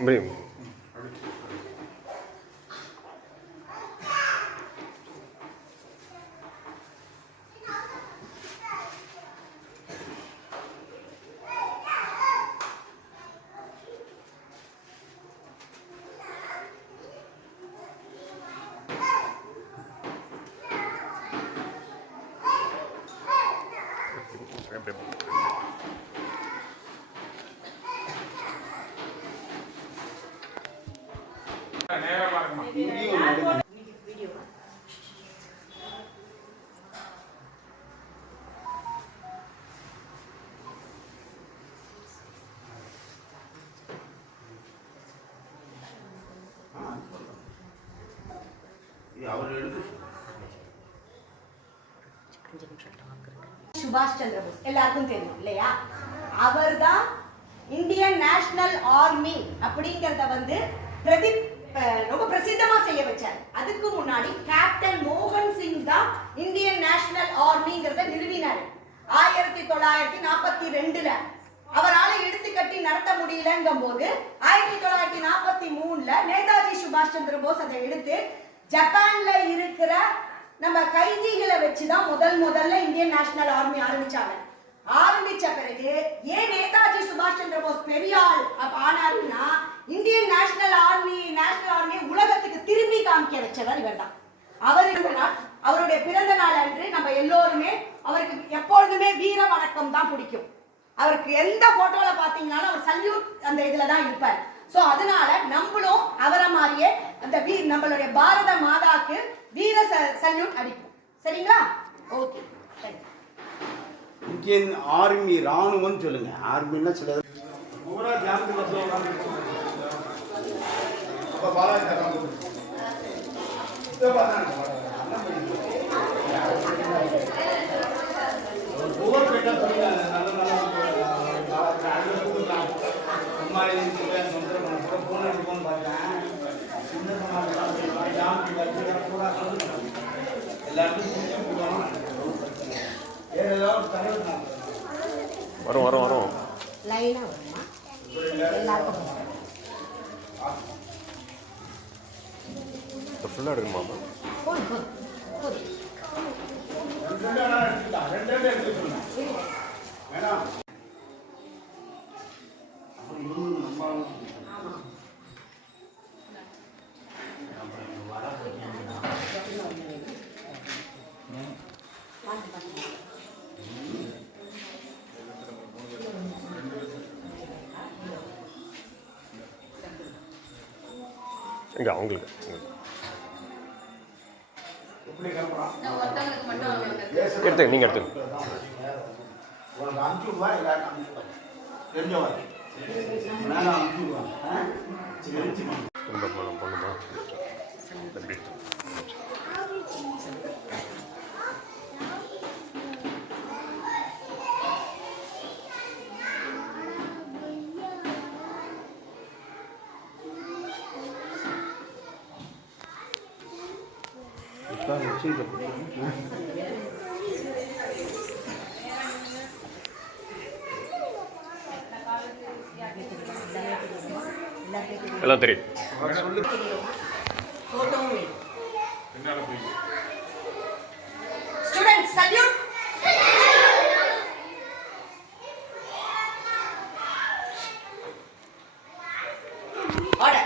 இப்படி சுபாஷ் சந்திர போஸ் எல்லாருக்கும் தெரியும் இல்லையா? அவர்தான் இந்தியன் நேஷனல் ஆர்மி அப்படிங்கறத ரொம்ப பிரசித்தமா செய்ய வச்சார். அதுக்கு முன்னாடி கேப்டன் மோகன் சிங் தான் இந்தியன் நேஷனல் ஆர்மிங்கிறத நிறுவினார் 1942ல. அவரால் எடுத்து கட்டி நடத்த முடியலங்கும் போது 1943ல நேதாஜி சுபாஷ் சந்திர போஸ் அதை எடுத்து ஜப்பான்ல இருக்கிற நம்ம கைதிகளை வச்சுதான் முதல்ல இந்தியன் நேஷனல் ஆர்மி ஆரம்பிச்ச பிறகு ஏன் நேதாஜி சுபாஷ் சந்திர போஸ் பெரியாள் ஆனாருன்னா இந்தியன் நேஷனல் ஆர்மி உலகத்துக்கு திரும்பி காமிக்க வச்சவர் இவர் தான். அவருடைய பிறந்த நாள் அன்று நம்ம எல்லோருமே அவருக்கு எப்பொழுதுமே வீர வணக்கம் தான் பிடிக்கும். அவருக்கு எந்த போட்டோல பாத்தீங்கன்னாலும் அவர் சல்யூட் அந்த இதுல தான் இருப்பார். சோ அதனால நம்மளும் அவரை மாதிரியே அந்த நம்மளுடைய பாரத மாதாக்கு வீர சல்யூட் அடிப்போம். சரிங்களா? ஓகே. இந்தியன் ஆர்மி ராணுவம் சொல்லுங்க. ஆர்மின்னா சில பூரா வரும் லைனா வருமா? எல்லாருக்கும் ஃபுல்லாக எடுக்கணுமா? இங்கே அவங்களுக்கு எடுத்து நீங்கள் எடுத்துங்க. பொண்ணுமா எல்லாம் தெரியும். Students salute. ஆர்டர்.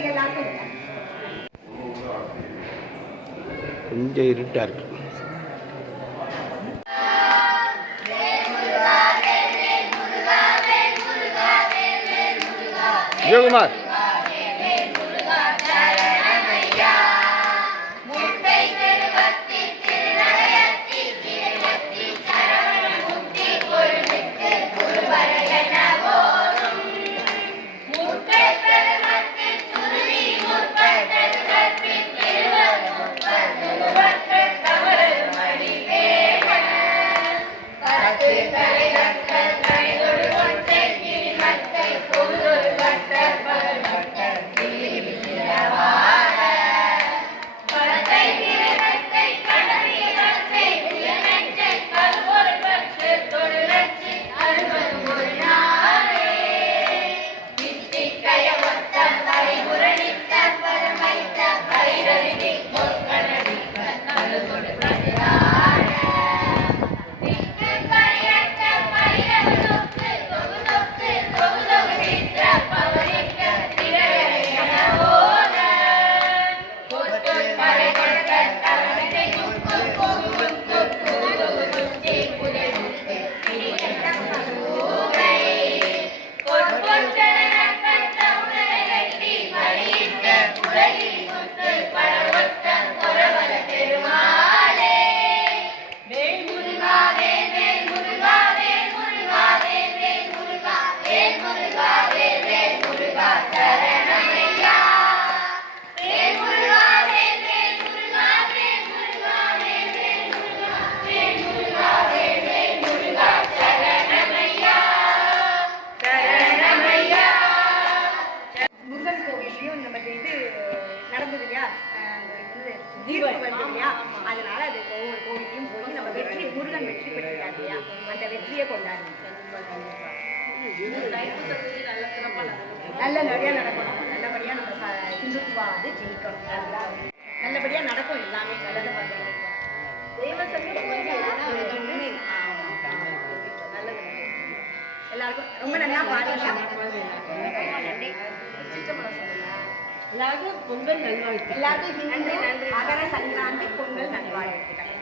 சொல்லுங்க எல்லாருக்கும். கொஞ்சம் இருட்டா இருக்கு. யோகுமார் நடந்தது இல்லையா, தீபம் வந்தது இல்லையா, அதனால அது ஒவ்வொரு கோவிலையும் போய் நம்ம வெற்றி, முருகன் வெற்றி பெற்றிருக்காரு இல்லையா, அந்த வெற்றியை கொண்டாடுங்க. நல்ல நிறையா நடக்கணும், நல்லபடியா நம்ம ஹிந்துத்துவா அது ஜெயிக்கணும், நல்லபடியா நடக்கும், எல்லாமே நல்லதை பார்க்கணும். எல்லாருக்கும் ரொம்ப நல்லா பாருங்க. எல்லாருக்கும் பொங்கல் நல்வாழ்த்து. எல்லாருக்கும் நன்றி. மகர சங்கராந்தி பொங்கல் நல்வாழ்த்துக்கள்.